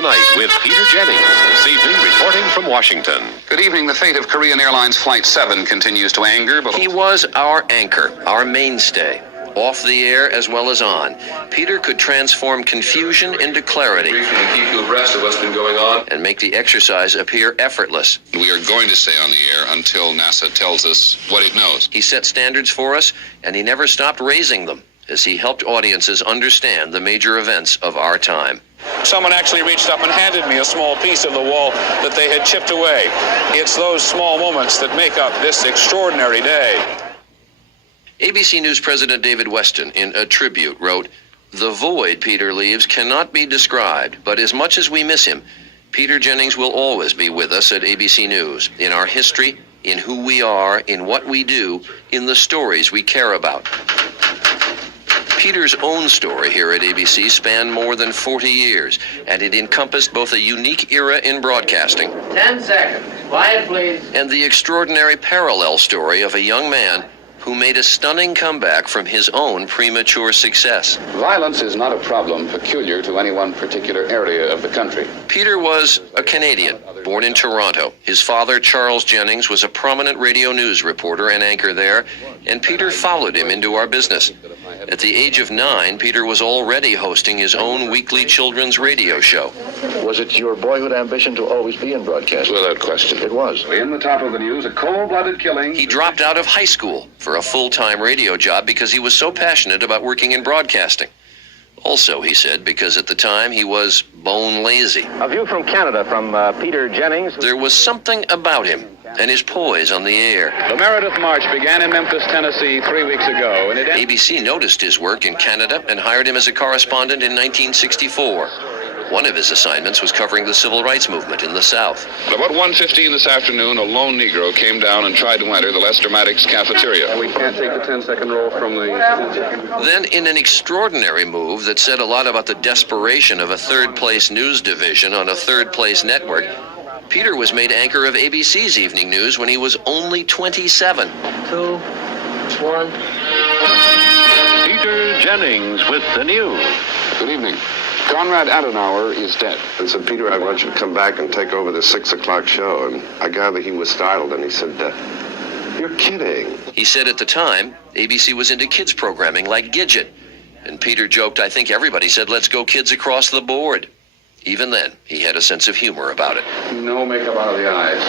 Tonight with Peter Jennings, this evening reporting from Washington. Good evening. The fate of Korean Airlines Flight 7 continues to anger, but... He was our anchor, our mainstay, off the air as well as on. Peter could transform confusion into clarity. Briefing to keep you abreast of what's been going on. And make the exercise appear effortless. We are going to stay on the air until NASA tells us what it knows. He set standards for us, and he never stopped raising them as he helped audiences understand the major events of our time. Someone actually reached up and handed me a small piece of the wall that they had chipped away. It's those small moments that make up this extraordinary day. ABC News President David Weston, in a tribute, wrote, "The void Peter leaves cannot be described, but as much as we miss him, Peter Jennings will always be with us at ABC News, in our history, in who we are, in what we do, in the stories we care about." Peter's own story here at ABC spanned more than 40 years, and it encompassed both a unique era in broadcasting 10 seconds. Quiet, please. and the extraordinary parallel story of a young man who made a stunning comeback from his own premature success. Violence is not a problem peculiar to any one particular area of the country. Peter was a Canadian, born in Toronto. His father, Charles Jennings, was a prominent radio news reporter and anchor there, and Peter followed him into our business. At the age of 9, Peter was already hosting his own weekly children's radio show. Was it your boyhood ambition to always be in broadcasting? Without question. It was. In the top of the news, a cold-blooded killing. He dropped out of high school for a full-time radio job because he was so passionate about working in broadcasting. Also, he said, because at the time he was bone lazy. A view from Canada from Peter Jennings. There was something about him and his poise on the air. The Meredith March began in Memphis, Tennessee 3 weeks ago, and it ended... ABC noticed his work in Canada and hired him as a correspondent in 1964. One of his assignments was covering the civil rights movement in the South. At about 1:15 this afternoon, a lone Negro came down and tried to enter the Lester Maddox cafeteria. We can't take the 10-second roll from the... Then, in an extraordinary move that said a lot about the desperation of a third-place news division on a third-place network, Peter was made anchor of ABC's evening news when he was only 27. 2, 1. Peter Jennings with the news. Good evening. Conrad Adenauer is dead. I said, Peter, I want you to come back and take over the 6 o'clock show. And I gather he was startled, and he said, you're kidding. He said at the time, ABC was into kids programming like Gidget. And Peter joked, I think everybody said, let's go kids across the board. Even then, he had a sense of humor about it. No makeup out of the eyes.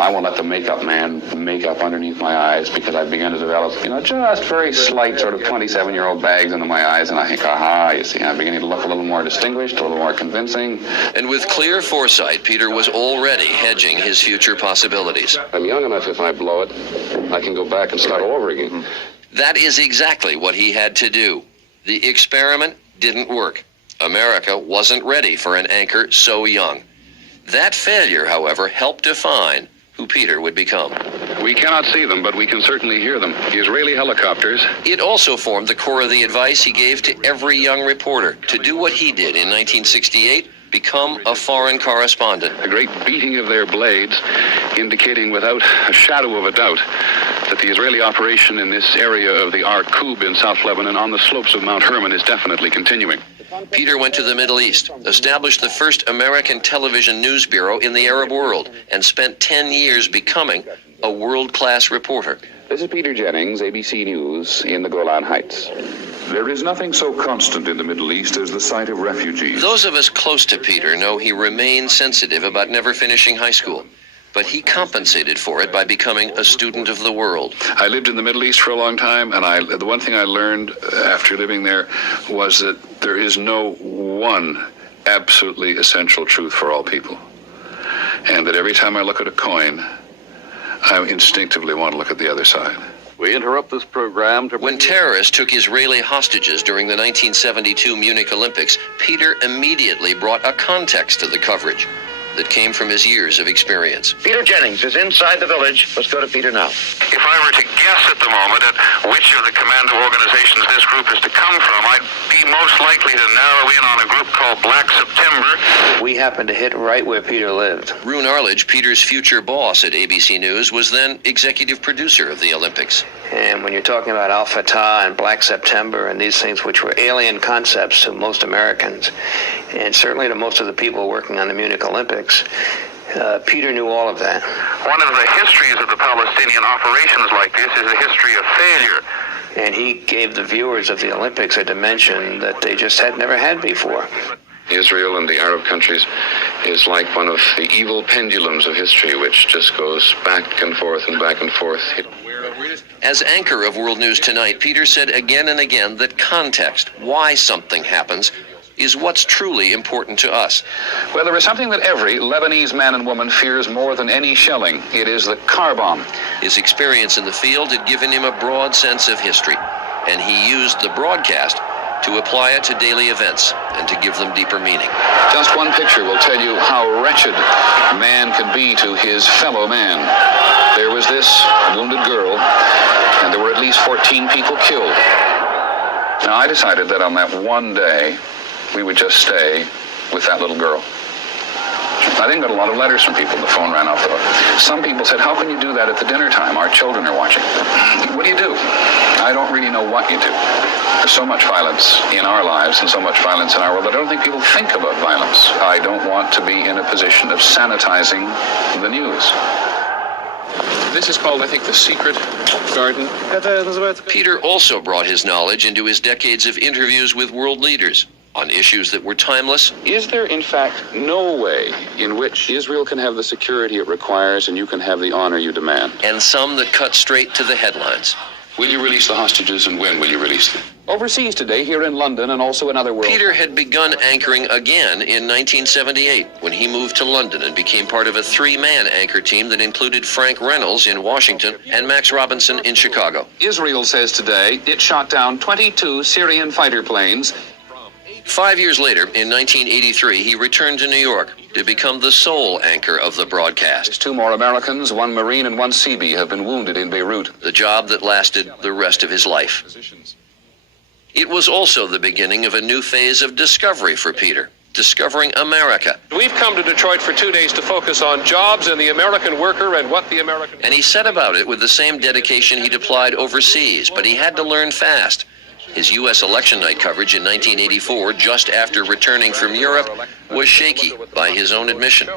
I won't let the makeup man make up underneath my eyes because I've begun to develop, just very slight sort of 27-year-old bags under my eyes. And I think, aha, you see, I'm beginning to look a little more distinguished, a little more convincing. And with clear foresight, Peter was already hedging his future possibilities. I'm young enough, if I blow it, I can go back and start over again. That is exactly what he had to do. The experiment didn't work. America wasn't ready for an anchor so young. That failure, however, helped define who Peter would become. We cannot see them, but we can certainly hear them. Israeli helicopters. It also formed the core of the advice he gave to every young reporter to do what he did in 1968, become a foreign correspondent. A great beating of their blades, indicating without a shadow of a doubt that the Israeli operation in this area of the Ar-Kub in South Lebanon on the slopes of Mount Hermon is definitely continuing. Peter went to the Middle East, established the first American television news bureau in the Arab world, and spent 10 years becoming a world-class reporter. This is Peter Jennings, ABC News, in the Golan Heights. There is nothing so constant in the Middle East as the sight of refugees. Those of us close to Peter know he remained sensitive about never finishing high school, but he compensated for it by becoming a student of the world. I lived in the Middle East for a long time, and the one thing I learned after living there was that there is no one absolutely essential truth for all people. And that every time I look at a coin, I instinctively want to look at the other side. We interrupt this program to... When terrorists took Israeli hostages during the 1972 Munich Olympics, Peter immediately brought a context to the coverage that came from his years of experience. Peter Jennings is inside the village. Let's go to Peter now. If I were to guess at the moment at which of the commando organizations this group is to come from, I'd be most likely to narrow in on a group called Black September. we happened to hit right where Peter lived. Rune Arledge, Peter's future boss at ABC News, was then executive producer of the Olympics. And when you're talking about Al Fatah and Black September and these things, which were alien concepts to most Americans, and certainly to most of the people working on the Munich Olympics, Peter knew all of that. One of the histories of the Palestinian operations like this is a history of failure. And he gave the viewers of the Olympics a dimension that they just had never had before. Israel and the Arab countries is like one of the evil pendulums of history, which just goes back and forth and back and forth. As anchor of World News Tonight, Peter said again and again that context, why something happens, is what's truly important to us. Well, there is something that every Lebanese man and woman fears more than any shelling. It is the car bomb. His experience in the field had given him a broad sense of history, and he used the broadcast to apply it to daily events and to give them deeper meaning. Just one picture will tell you how wretched man can be to his fellow man. There was this wounded girl, and there were at least 14 people killed. Now, I decided that on that one day, we would just stay with that little girl. I then got a lot of letters from people. The phone ran off the hook. Some people said, how can you do that at the dinner time? Our children are watching. What do you do? I don't really know what you do. There's so much violence in our lives and so much violence in our world. I don't think people think about violence. I don't want to be in a position of sanitizing the news. This is called, I think, the secret garden. Peter also brought his knowledge into his decades of interviews with world leaders on issues that were timeless. Is there, in fact, no way in which Israel can have the security it requires and you can have the honor you demand? And some that cut straight to the headlines. Will you release the hostages, and when will you release them? Overseas today, here in London and also in other worlds. Peter had begun anchoring again in 1978 when he moved to London and became part of a three-man anchor team that included Frank Reynolds in Washington and Max Robinson in Chicago. Israel says today it shot down 22 Syrian fighter planes. 5 years later, in 1983, he returned to New York to become the sole anchor of the broadcast. 2 more Americans, 1 Marine and 1 Seabee have been wounded in Beirut. The job that lasted the rest of his life. It was also the beginning of a new phase of discovery for Peter, discovering America. We've come to Detroit for 2 days to focus on jobs and the American worker and what the American... And he set about it with the same dedication he'd applied overseas, but he had to learn fast. His U.S. election night coverage in 1984, just after returning from Europe, was shaky, by his own admission.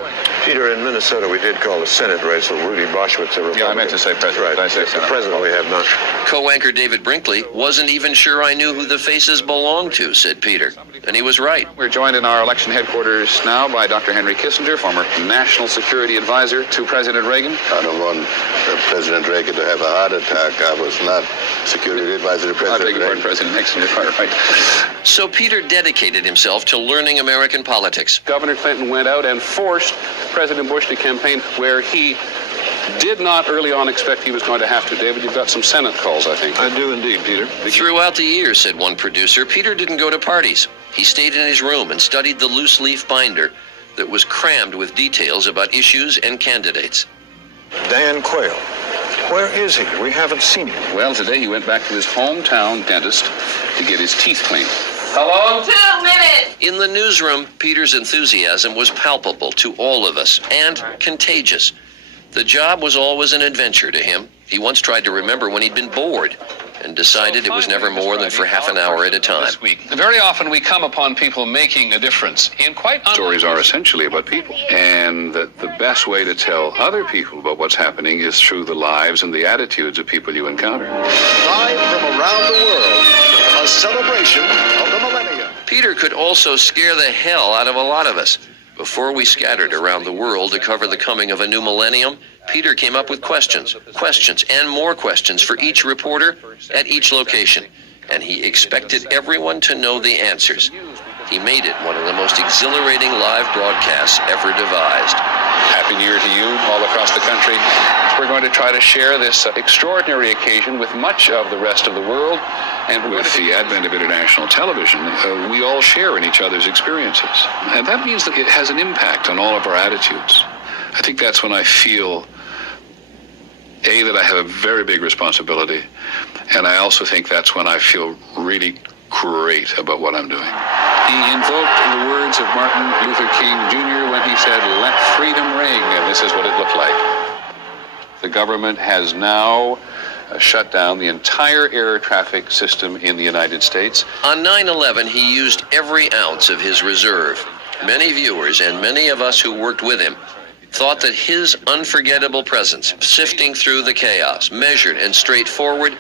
Peter, in Minnesota, we did call the Senate race with Rudy Boschwitz a Republican. Yeah, I meant to say president. Right. I say Senate. President we have not. Co-anchor David Brinkley wasn't even sure I knew who the faces belonged to, said Peter. And he was right. We're joined in our election headquarters now by Dr. Henry Kissinger, former national security advisor to President Reagan. I don't want President Reagan to have a heart attack. I was not security advisor to President I beg your pardon, Reagan. President Nixon, you're quite right. So Peter dedicated himself to learning American politics. Governor Clinton went out and forced President Bush to campaign where he did not early on expect he was going to have to. David, you've got some Senate calls, I think. I do indeed, Peter. Throughout the years, said one producer, Peter didn't go to parties. He stayed in his room and studied the loose leaf binder that was crammed with details about issues and candidates. Dan Quayle. Where is he? We haven't seen him. Well, today he went back to his hometown dentist to get his teeth cleaned. How long? 2 minutes. In the newsroom, Peter's enthusiasm was palpable to all of us and contagious. The job was always an adventure to him. He once tried to remember when he'd been bored and decided it was never more than for half an hour at a time. Very often we come upon people making a difference in quite... Stories are essentially about people, and that the best way to tell other people about what's happening is through the lives and the attitudes of people you encounter. Live from around the world, a celebration of the millennium. Peter could also scare the hell out of a lot of us. Before we scattered around the world to cover the coming of a new millennium, Peter came up with questions, and more questions for each reporter at each location. And he expected everyone to know the answers. He made it one of the most exhilarating live broadcasts ever devised. Happy New Year to you all across the country. We're going to try to share this extraordinary occasion with much of the rest of the world. And With the advent of international television, we all share in each other's experiences. And that means that it has an impact on all of our attitudes. I think that's when I feel, A, that I have a very big responsibility, and I also think that's when I feel really great about what I'm doing. He invoked the words of Martin Luther King Jr. when he said, "Let freedom ring," and this is what it looked like. The government has now shut down the entire air traffic system in the United States. On 9/11, he used every ounce of his reserve. Many viewers and many of us who worked with him thought that his unforgettable presence, sifting through the chaos, measured and straightforward,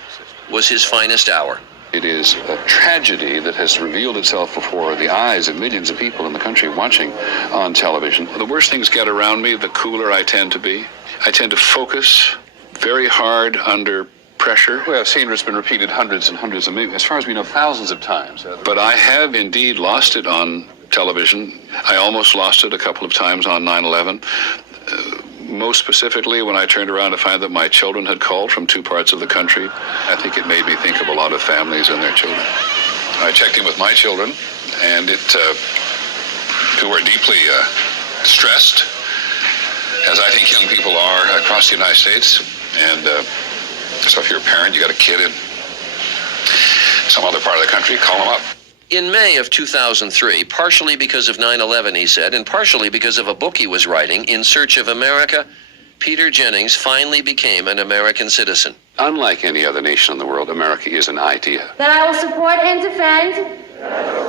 was his finest hour. It is a tragedy that has revealed itself before the eyes of millions of people in the country watching on television. The worse things get around me, the cooler I tend to be. I tend to focus very hard under pressure. Well, scene has been repeated hundreds and hundreds of, maybe, as far as we know, thousands of times. But I have indeed lost it on television. I almost lost it a couple of times on 9/11. Most specifically, when I turned around to find that my children had called from two parts of the country, I think it made me think of a lot of families and their children. I checked in with my children, and who were deeply stressed, as I think young people are across the United States. And so if you're a parent, you got a kid in some other part of the country, call them up. In May of 2003, partially because of 9/11, he said, and partially because of a book he was writing, In Search of America, Peter Jennings finally became an American citizen. Unlike any other nation in the world, America is an idea. That I will support and defend.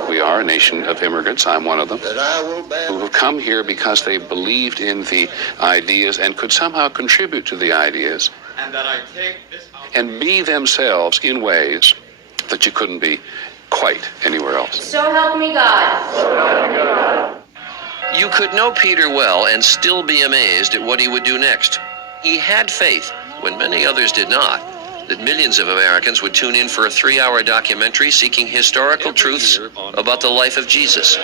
We are a nation of immigrants. I'm one of them. That I will bear. Who have come here because they believed in the ideas and could somehow contribute to the ideas. And that I take this and be themselves in ways that you couldn't be quite anywhere else. So help me God. You could know Peter well and still be amazed at what he would do next. He had faith, when many others did not, that millions of Americans would tune in for a 3-hour documentary seeking historical truths about the life of Jesus.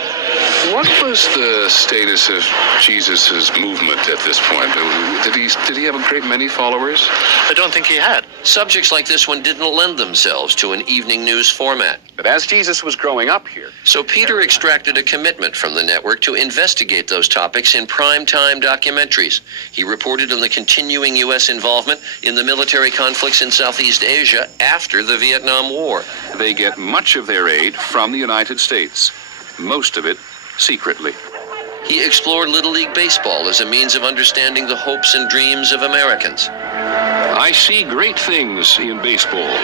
What was the status of Jesus' movement at this point? Did he have a great many followers? I don't think he had. Subjects like this one didn't lend themselves to an evening news format. But as Jesus was growing up here, So Peter extracted a commitment from the network to investigate those topics in primetime documentaries. He reported on the continuing U.S. involvement in the military conflicts in Southeast Asia after the Vietnam War. they get much of their aid from the United States, most of it secretly. He explored Little League Baseball as a means of understanding the hopes and dreams of Americans. I see great things in baseball,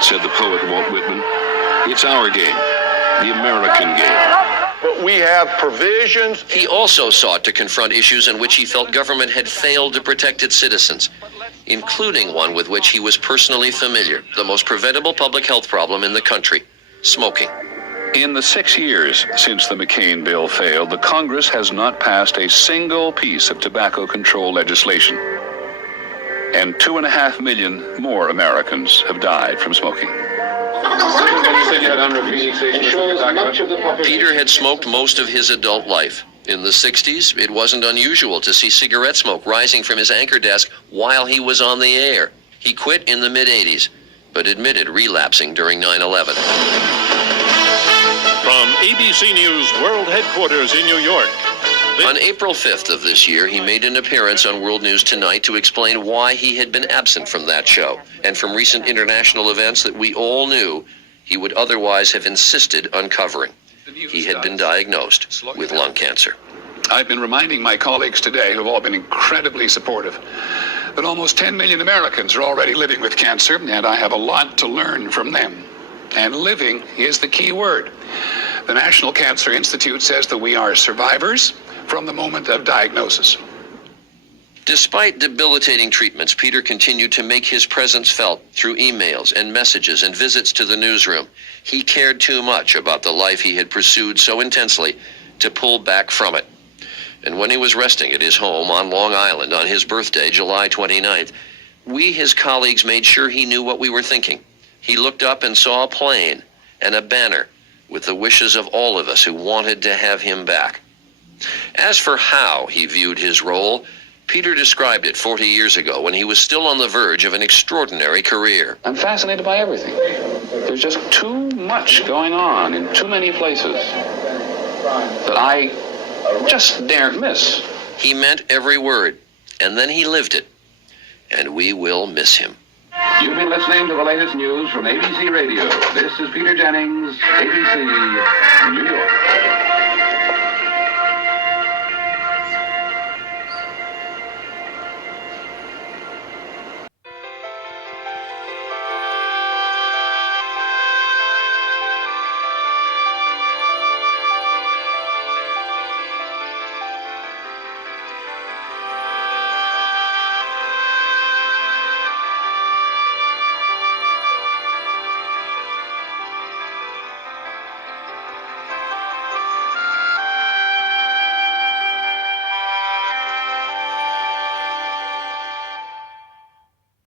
said the poet Walt Whitman. It's our game, the American game. But we have provisions. He also sought to confront issues in which he felt government had failed to protect its citizens, including one with which he was personally familiar, the most preventable public health problem in the country, smoking. In the 6 years since the McCain bill failed, the Congress has not passed a single piece of tobacco control legislation. And 2.5 million more Americans have died from smoking. Peter had smoked most of his adult life. In the 60s, it wasn't unusual to see cigarette smoke rising from his anchor desk while he was on the air. He quit in the mid-80s, but admitted relapsing during 9/11. From ABC News World Headquarters in New York. On April 5th of this year, he made an appearance on World News Tonight to explain why he had been absent from that show and from recent international events that we all knew he would otherwise have insisted on covering. He had been diagnosed with lung cancer. I've been reminding my colleagues today, who have all been incredibly supportive, that almost 10 million Americans are already living with cancer, and I have a lot to learn from them. And living is the key word. The National Cancer Institute says that we are survivors from the moment of diagnosis. Despite debilitating treatments, Peter continued to make his presence felt through emails and messages and visits to the newsroom. He cared too much about the life he had pursued so intensely to pull back from it. And when he was resting at his home on Long Island on his birthday, July 29th, we, his colleagues, made sure he knew what we were thinking. He looked up and saw a plane and a banner with the wishes of all of us who wanted to have him back. As for how he viewed his role, Peter described it 40 years ago when he was still on the verge of an extraordinary career. I'm fascinated by everything. There's just too much going on in too many places that I just daren't miss. He meant every word, and then he lived it, and we will miss him. You've been listening to the latest news from ABC Radio. This is Peter Jennings, ABC, New York.